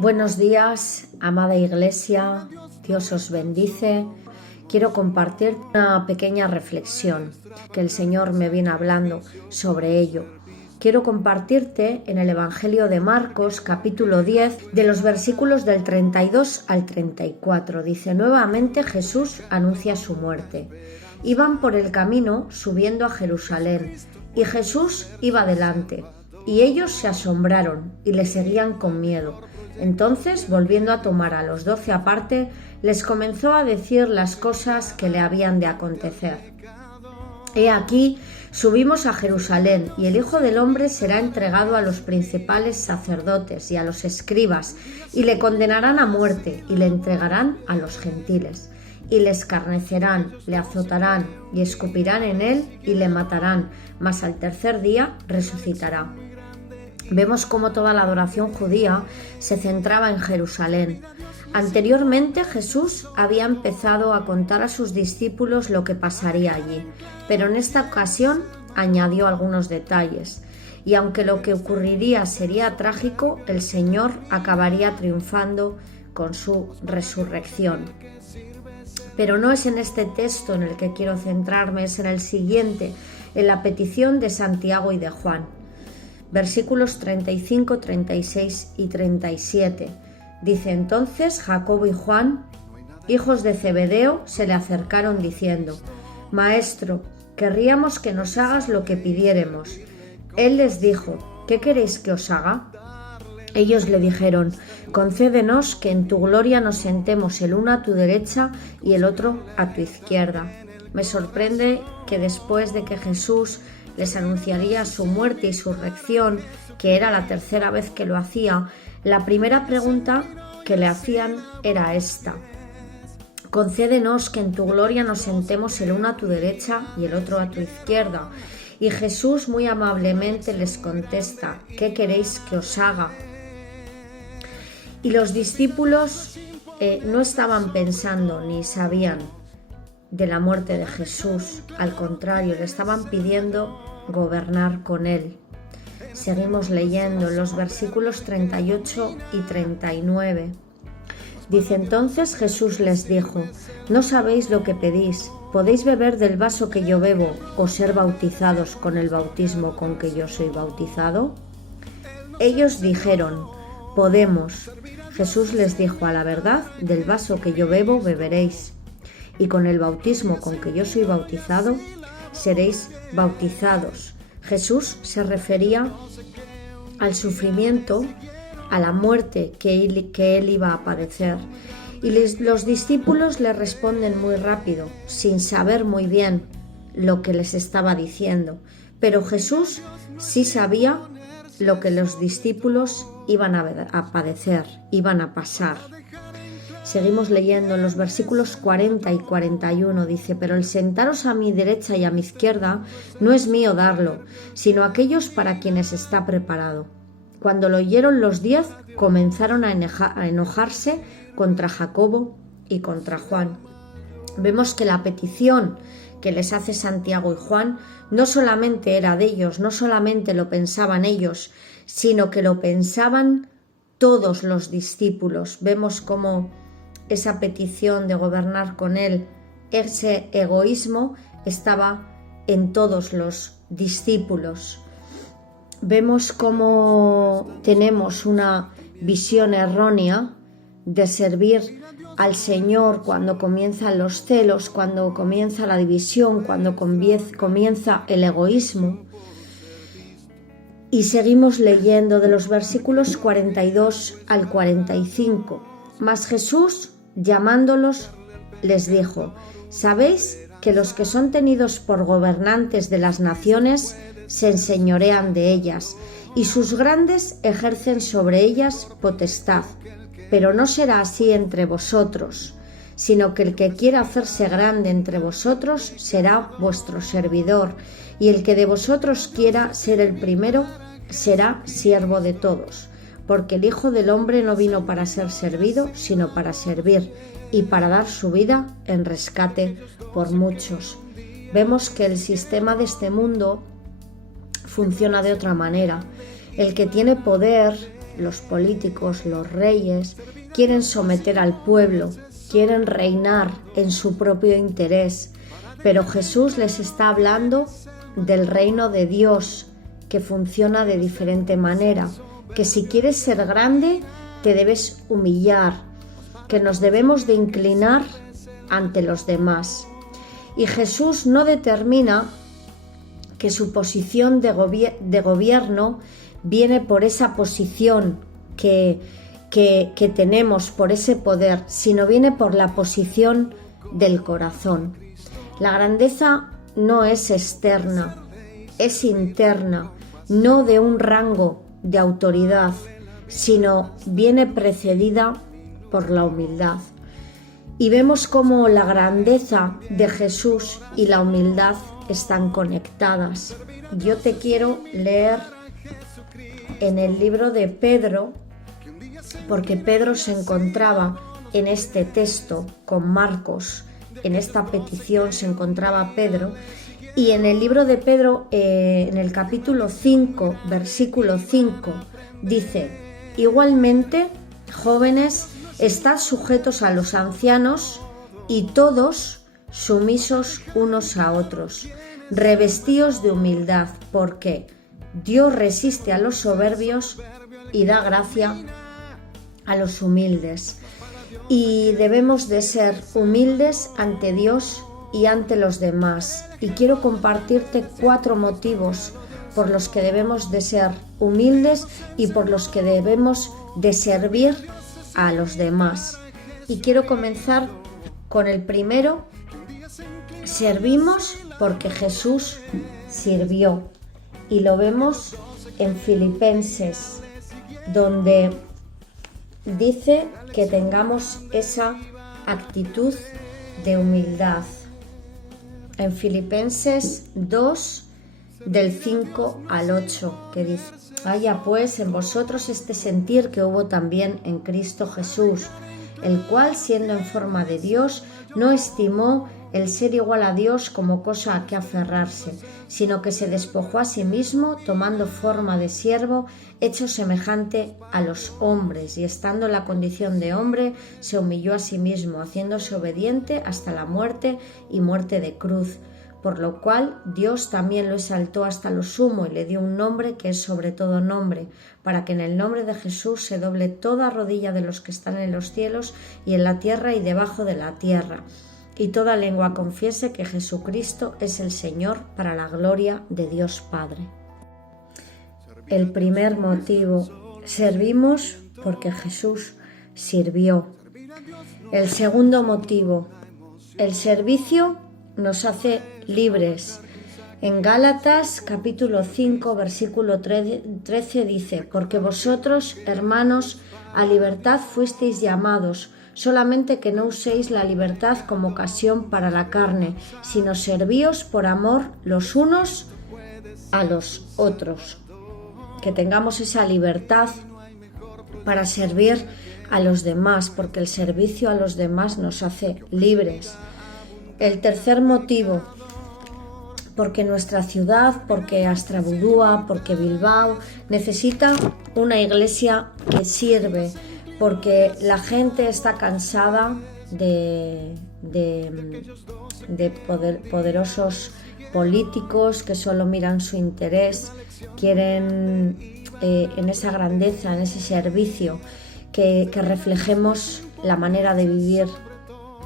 Buenos días, amada Iglesia, Dios os bendice. Quiero compartir una pequeña reflexión que el Señor me viene hablando sobre ello. Quiero compartirte en el Evangelio de Marcos, capítulo 10, de los versículos del 32 al 34. Dice: nuevamente Jesús anuncia su muerte. Iban por el camino subiendo a Jerusalén, y Jesús iba delante, y ellos se asombraron y le seguían con miedo. Entonces, volviendo a tomar a los 12 aparte, les comenzó a decir las cosas que le habían de acontecer. He aquí, subimos a Jerusalén, y el Hijo del Hombre será entregado a los principales sacerdotes y a los escribas, y le condenarán a muerte, y le entregarán a los gentiles. Y le escarnecerán, le azotarán, y escupirán en él, y le matarán, mas al tercer día resucitará. Vemos cómo toda la adoración judía se centraba en Jerusalén. Anteriormente Jesús había empezado a contar a sus discípulos lo que pasaría allí, pero en esta ocasión añadió algunos detalles. Y aunque lo que ocurriría sería trágico, el Señor acabaría triunfando con su resurrección. Pero no es en este texto en el que quiero centrarme, es en el siguiente, en la petición de Santiago y de Juan. Versículos 35, 36 y 37. Dice: entonces Jacobo y Juan, hijos de Zebedeo, se le acercaron diciendo: Maestro, querríamos que nos hagas lo que pidiéremos. Él les dijo: ¿qué queréis que os haga? Ellos le dijeron: concédenos que en tu gloria nos sentemos el uno a tu derecha y el otro a tu izquierda. Me sorprende que después de que Jesús les anunciaría su muerte y su resurrección, que era la tercera vez que lo hacía, la primera pregunta que le hacían era esta: concédenos que en tu gloria nos sentemos el uno a tu derecha y el otro a tu izquierda. Y Jesús muy amablemente les contesta: ¿qué queréis que os haga? Y los discípulos no estaban pensando ni sabían de la muerte de Jesús, al contrario, le estaban pidiendo gobernar con él. Seguimos leyendo los versículos 38 y 39. Dice: entonces Jesús les dijo: no sabéis lo que pedís. ¿Podéis beber del vaso que yo bebo o ser bautizados con el bautismo con que yo soy bautizado? Ellos dijeron: podemos. Jesús les dijo: a la verdad, del vaso que yo bebo beberéis, y con el bautismo con que yo soy bautizado seréis bautizados. Jesús se refería al sufrimiento, a la muerte que él iba a padecer. Y los discípulos le responden muy rápido, sin saber muy bien lo que les estaba diciendo. Pero Jesús sí sabía lo que los discípulos iban a padecer, iban a pasar. Seguimos leyendo en los versículos 40 y 41, dice: pero el sentaros a mi derecha y a mi izquierda no es mío darlo, sino aquellos para quienes está preparado. Cuando lo oyeron los 10, comenzaron a enojarse contra Jacobo y contra Juan. Vemos que la petición que les hace Santiago y Juan no solamente era de ellos, no solamente lo pensaban ellos, sino que lo pensaban todos los discípulos. Vemos cómo esa petición de gobernar con él, ese egoísmo, estaba en todos los discípulos. Vemos cómo tenemos una visión errónea de servir al Señor cuando comienzan los celos, cuando comienza la división, cuando comienza el egoísmo. Y seguimos leyendo de los versículos 42 al 45. Mas Jesús, llamándolos, les dijo: ¿sabéis que los que son tenidos por gobernantes de las naciones se enseñorean de ellas, y sus grandes ejercen sobre ellas potestad? Pero no será así entre vosotros, sino que el que quiera hacerse grande entre vosotros será vuestro servidor, y el que de vosotros quiera ser el primero será siervo de todos. Porque el Hijo del Hombre no vino para ser servido, sino para servir, y para dar su vida en rescate por muchos. Vemos que el sistema de este mundo funciona de otra manera. El que tiene poder los políticos, los reyes, quieren someter al pueblo, quieren reinar en su propio interés, pero Jesús les está hablando del reino de Dios, que funciona de diferente manera, que si quieres ser grande te debes humillar, que nos debemos de inclinar ante los demás. Y Jesús no determina que su posición de gobierno viene por esa posición que tenemos, por ese poder, sino viene por la posición del corazón. La grandeza no es externa, es interna, no de un rango de autoridad, sino viene precedida por la humildad. Y vemos cómo la grandeza de Jesús y la humildad están conectadas. Yo te quiero leer en el libro de Pedro, porque Pedro se encontraba en este texto con Marcos, en esta petición se encontraba Pedro, y en el libro de Pedro, en el capítulo 5, versículo 5, dice: igualmente, jóvenes, estad sujetos a los ancianos y todos sumisos unos a otros, revestidos de humildad, porque Dios resiste a los soberbios y da gracia a los humildes. Y debemos de ser humildes ante Dios y ante los demás. Y quiero compartirte 4 motivos por los que debemos de ser humildes y por los que debemos de servir a los demás. Y quiero comenzar con el primero. Servimos porque Jesús sirvió. Y lo vemos en Filipenses, donde dice que tengamos esa actitud de humildad. En Filipenses 2, del 5 al 8, que dice: haya pues en vosotros este sentir que hubo también en Cristo Jesús, el cual, siendo en forma de Dios, no estimó el ser igual a Dios como cosa a que aferrarse, sino que se despojó a sí mismo, tomando forma de siervo, hecho semejante a los hombres, y estando en la condición de hombre, se humilló a sí mismo, haciéndose obediente hasta la muerte y muerte de cruz. Por lo cual Dios también lo exaltó hasta lo sumo y le dio un nombre que es sobre todo nombre, para que en el nombre de Jesús se doble toda rodilla de los que están en los cielos y en la tierra y debajo de la tierra, y toda lengua confiese que Jesucristo es el Señor, para la gloria de Dios Padre. El primer motivo: servimos porque Jesús sirvió. El segundo motivo: el servicio nos hace libres. En Gálatas capítulo 5 versículo 13 dice: porque vosotros, hermanos, a libertad fuisteis llamados, solamente que no uséis la libertad como ocasión para la carne, sino servíos por amor los unos a los otros. Que tengamos esa libertad para servir a los demás, porque el servicio a los demás nos hace libres. El tercer motivo: porque nuestra ciudad, porque Astrabudúa, porque Bilbao necesita una iglesia que sirve, porque la gente está cansada de poderosos políticos que solo miran su interés, quieren en esa grandeza, en ese servicio, que reflejemos la manera de vivir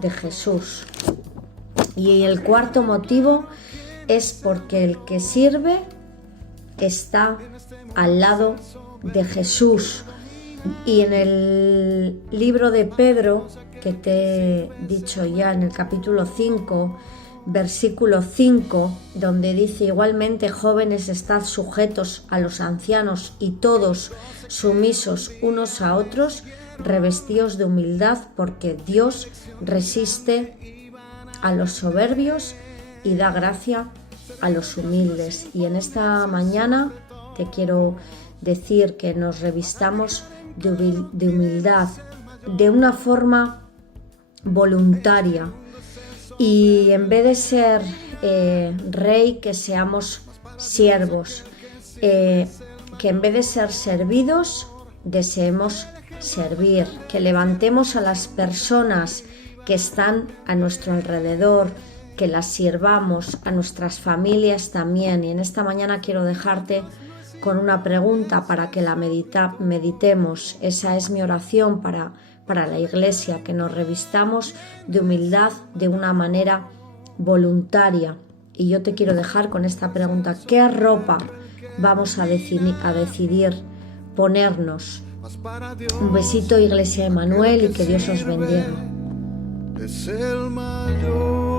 de Jesús. Y el cuarto motivo es porque el que sirve está al lado de Jesús. Y en el libro de Pedro, que te he dicho ya, en el capítulo 5, versículo 5, donde dice: igualmente, jóvenes, estad sujetos a los ancianos y todos sumisos unos a otros, revestidos de humildad, porque Dios resiste a los soberbios y da gracia a los humildes. Y en esta mañana te quiero decir que nos revistamos de humildad, de una forma voluntaria, y en vez de ser rey, que seamos siervos, que en vez de ser servidos, deseemos servir, que levantemos a las personas que están a nuestro alrededor, que las sirvamos, a nuestras familias también. Y en esta mañana quiero dejarte con una pregunta para que la meditemos. Esa es mi oración para la Iglesia, que nos revistamos de humildad de una manera voluntaria. Y yo te quiero dejar con esta pregunta: ¿qué ropa vamos a decidir ponernos? Un besito, Iglesia Emanuel, y que Dios os bendiga. Es el mayor.